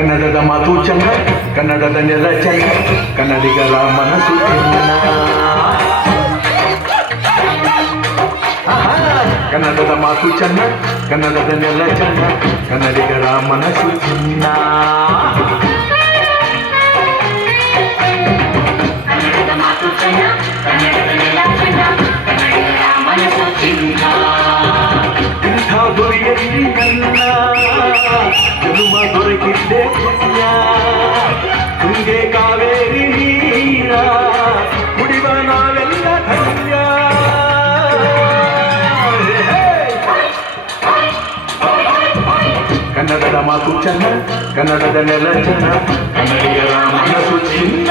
ಕನ್ನಡದ ಮಾತು ಚೆನ್ನ, ಕನ್ನಡದ ನೆಲ ಚೆನ್ನ, ಕನ್ನಡಿಗರ ಮನಸ್ಸು ಚೆನ್ನ. ಕನ್ನಡದ ಮಾತು ಚೆನ್ನ, ಕನ್ನಡದ ನೆಲ ಚೆನ್ನ, ಕನ್ನಡಿಗರ ಮನಸ್ಸು ಚಿನ್ನ. ಕನ್ನಡದ ಮಾತು ಚೆನ್ನ, ಕನ್ನಡದ ನೆಲ ಚೆನ್ನ, ಕನ್ನಡಿಗರ ಮನಸ್ಸು ಚಿನ್ನ. ಇಂಥ ಗುರಿಯಲ್ಲಿ ನನ್ನ ಜನ್ಮ ದೊರಕಿದ್ದೆ ಪುಣ್ಯ. ತುಂಗೆ ಕಾವೇರಿ ನೀರ ಕುಡಿವ ನಾವೆಲ್ಲ ಧನ್ಯ. ಕನ್ನಡದ ಮಾತು ಚೆನ್ನ, ಕನ್ನಡದ ನೆಲ ಚೆನ್ನ, ಕನ್ನಡಿಗರ ಮನಸ್ಸು ಚಿನ್ನ.